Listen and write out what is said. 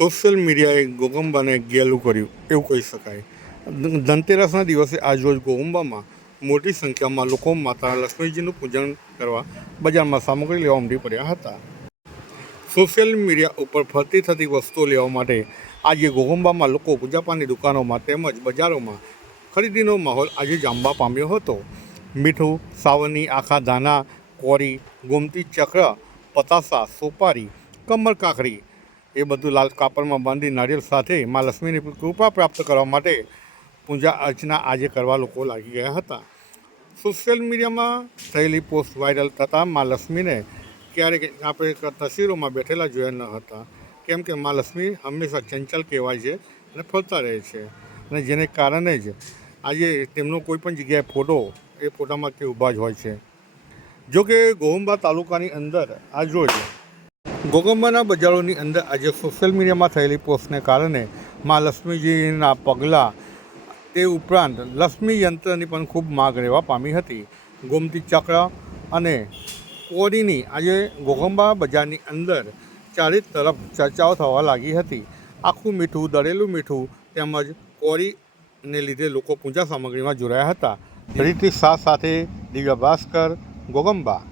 Social મીડિયાએ ગોગંબાને ગેલું કર્યું એવું કહી શકાય. ધનતેરસના દિવસે આજરોજ ગોગંબામાં મોટી સંખ્યામાં લોકો માતા લક્ષ્મીજીનું પૂજન કરવા બજારમાં સામગ્રી લેવા ઉમટી પડ્યા હતા. સોશિયલ મીડિયા ઉપર ફરતી થતી વસ્તુઓ લેવા માટે આજે ગોગંબામાં લોકો પૂજાપાની દુકાનોમાં તેમજ બજારોમાં ખરીદીનો માહોલ આજે જામવા પામ્યો હતો. મીઠું, સાવરની, આખા ધાના, કોરી, ગોમતી ચક્ર, પતાસા, સોપારી, કમર કાકરી એ બધું લાલ કાપડમાં બાંધી નારિયેળ સાથે મા લક્ષ્મીની કૃપા પ્રાપ્ત કરવા માટે પૂજા અર્ચના આજે કરવા લોકો લાગી ગયા હતા. સોશિયલ મીડિયામાં થયેલી પોસ્ટ વાયરલ થતાં મા લક્ષ્મીને ક્યારેક આપણે તસવીરોમાં બેઠેલા જોયા ન હતા, કેમ કે મા લક્ષ્મી હંમેશા ચંચલ કહેવાય છે અને ફરતા રહે છે, અને જેને કારણે જ આજે તેમનો કોઈ પણ જગ્યાએ ફોટો એ ફોટામાં તે ઊભા જ હોય છે. જોકે ગોગંબા તાલુકાની અંદર આજરોજ ગોગંબાના બજારોની અંદર આજે સોશિયલ મીડિયામાં થયેલી પોસ્ટને કારણે મા લક્ષ્મીજીના પગલાં તે ઉપરાંત લક્ષ્મી યંત્રની પણ ખૂબ માગ રહેવા પામી હતી. ગોમતી ચક્ર અને કોરીની આજે ગોગંબા બજારની અંદર ચારે તરફ ચર્ચાઓ થવા લાગી હતી. આખું મીઠું, દળેલું મીઠું તેમજ કોરીને લીધે લોકો પૂજા સામગ્રીમાં જોડાયા હતા. રીતિ શાહ સાથે દિવ્ય ભાસ્કર, ગોગંબા.